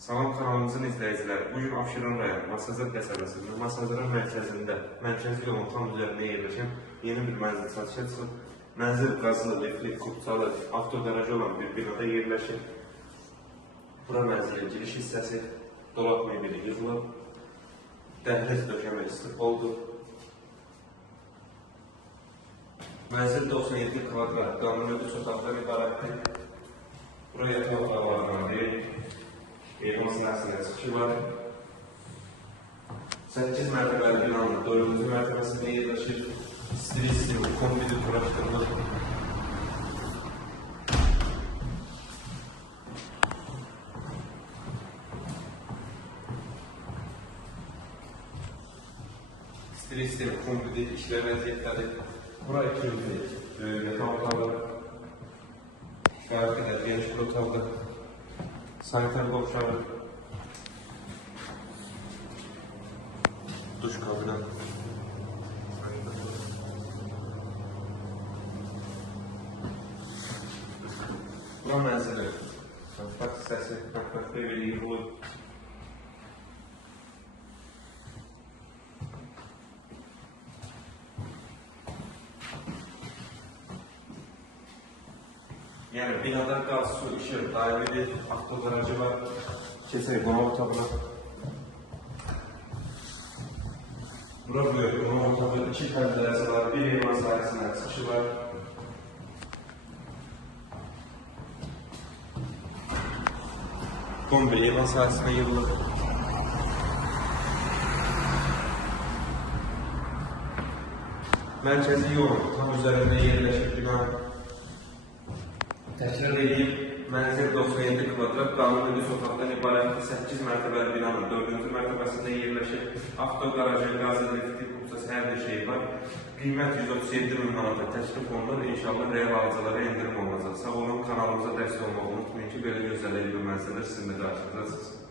Salam kanalımızın izləyiciləri. Bugün Abşeron rayon Masazır qəsəbəsində, Masazırın mərkəzində, mərkəzi yolun tam üzərində yerləşən yeni bir mənzil satışa çıxıb. Mənzil qazılı, lifli, kupçalı, avtogarajı olan bir binada yerləşir. Bura mənzilin giriş hissəsi, dolab mebeli yığılıb, dəhliz döşəməsi oldu. Mənzil 97 kvadrat, qanuni 3 otaqdan ibarətdir. Buraya yataq otaqlarından deyil. Evin sınavsına çıxışı var. 8 mərtəbəli binanın 4-cü mərtəbəsində yerləşir. Stilisi, kombidi quraşdırılır. Stilisi, kombidi işlər vəziyyətləri. Bura 2 yataq otağı. Gayet kadar geniş bir otaqda. Sanitar qovşağı, duş kabini. Bura mənzili, mətbəx hissəsi, mətbəx mebeli yığılıb. Yəni binada qaz, su, işıq, daimi bir avtogarajı var. Keçək qonaq otağına. Bura böyük qonaq otağı, 2 pəncərəsi var, 1 elman sahəsində çıxışı var. Kombi elman sahəsində yığılır. Mərkəzi yolun tam üzərində yerləşir bina. Təkrar edeyim, mənzil 97 kvadrat, qanuni 3 otaqdan ibarət 8 mərtəbəli binanın 4-cü mərtəbəsində yerləşir. Avtogarajı, qaz, elektrik, kupçası, hər bir şey var. Qiymət 137 min manata təklif olunur. İnşallah real alıcılara endirim olunacaq. Sağ olun, kanalımıza dəstək olmağı unutmayın ki, belə gözəllikli bir mənzillər sizin də qarşınıza çıxsın.